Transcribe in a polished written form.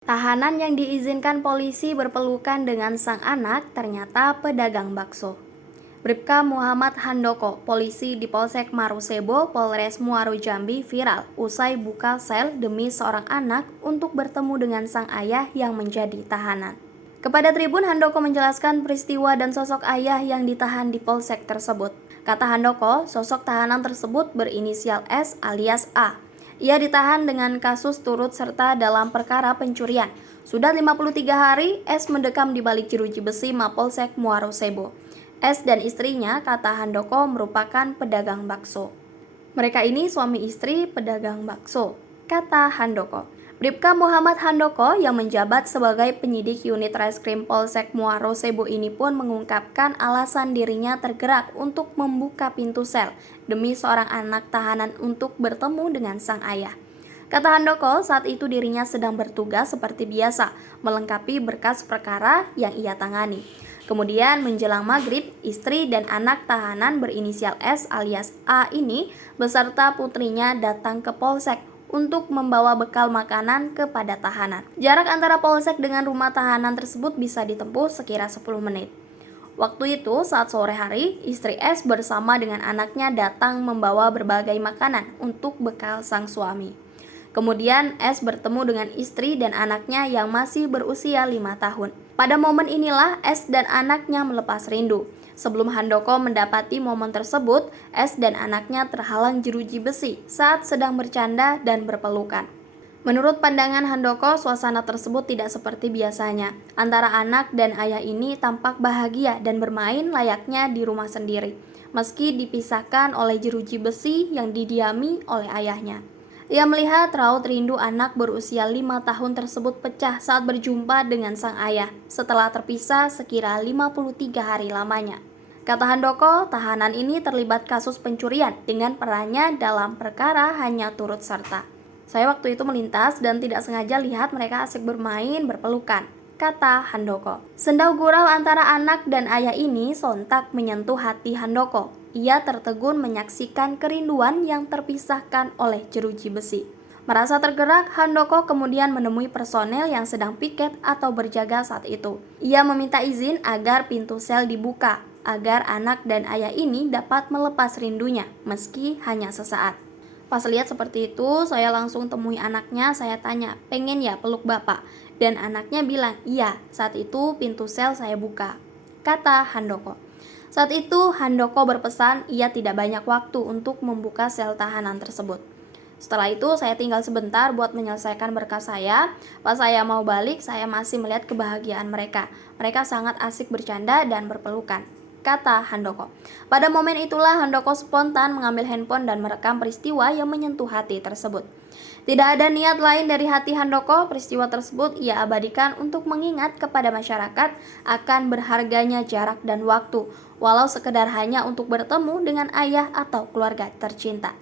Tahanan yang diizinkan polisi berpelukan dengan sang anak ternyata pedagang bakso. Bribka Muhammad Handoko, polisi di Polsek Marosebo, Polres Muaro Jambi viral usai buka sel demi seorang anak untuk bertemu dengan sang ayah yang menjadi tahanan. Kepada Tribun, Handoko menjelaskan peristiwa dan sosok ayah yang ditahan di polsek tersebut. Kata Handoko, sosok tahanan tersebut berinisial S alias A. Ia ditahan dengan kasus turut serta dalam perkara pencurian. Sudah 53 hari, S mendekam di balik jeruji besi Mapolsek Muarosebo. S dan istrinya, kata Handoko, merupakan pedagang bakso. Mereka ini suami istri pedagang bakso, kata Handoko. Bribka Muhammad Handoko yang menjabat sebagai penyidik unit reskrim Polsek Muarosebo ini pun mengungkapkan alasan dirinya tergerak untuk membuka pintu sel demi seorang anak tahanan untuk bertemu dengan sang ayah. Kata Handoko, saat itu dirinya sedang bertugas seperti biasa, melengkapi berkas perkara yang ia tangani. Kemudian menjelang maghrib, istri dan anak tahanan berinisial S alias A ini beserta putrinya datang ke polsek untuk membawa bekal makanan kepada tahanan. Jarak antara polsek dengan rumah tahanan tersebut bisa ditempuh sekira 10 menit. Waktu itu, saat sore hari, istri S bersama dengan anaknya datang membawa berbagai makanan untuk bekal sang suami. Kemudian S bertemu dengan istri dan anaknya yang masih berusia 5 tahun. Pada momen inilah S dan anaknya melepas rindu. Sebelum Handoko mendapati momen tersebut, S dan anaknya terhalang jeruji besi saat sedang bercanda dan berpelukan. Menurut pandangan Handoko, suasana tersebut tidak seperti biasanya. Antara anak dan ayah ini tampak bahagia dan bermain layaknya di rumah sendiri, meski dipisahkan oleh jeruji besi yang didiami oleh ayahnya. Ia melihat raut rindu anak berusia 5 tahun tersebut pecah saat berjumpa dengan sang ayah setelah terpisah sekira 53 hari lamanya. Kata Handoko, tahanan ini terlibat kasus pencurian dengan perannya dalam perkara hanya turut serta. Saya waktu itu melintas dan tidak sengaja lihat mereka asik bermain berpelukan, kata Handoko. Sendau gurau antara anak dan ayah ini sontak menyentuh hati Handoko. Ia tertegun menyaksikan kerinduan yang terpisahkan oleh jeruji besi. Merasa tergerak, Handoko kemudian menemui personel yang sedang piket atau berjaga saat itu. Ia meminta izin agar pintu sel dibuka, agar anak dan ayah ini dapat melepas rindunya, meski hanya sesaat. Pas lihat seperti itu, saya langsung temui anaknya, saya tanya, pengen ya peluk bapak? Dan anaknya bilang, iya, saat itu pintu sel saya buka, kata Handoko. Saat itu, Handoko berpesan ia tidak banyak waktu untuk membuka sel tahanan tersebut. Setelah itu, saya tinggal sebentar buat menyelesaikan berkas saya. Pas saya mau balik, saya masih melihat kebahagiaan mereka. Mereka sangat asik bercanda dan berpelukan, kata Handoko. Pada momen itulah Handoko spontan mengambil handphone dan merekam peristiwa yang menyentuh hati tersebut. Tidak ada niat lain dari hati Handoko, peristiwa tersebut ia abadikan untuk mengingat kepada masyarakat akan berharganya jarak dan waktu, walau sekedar hanya untuk bertemu dengan ayah atau keluarga tercinta.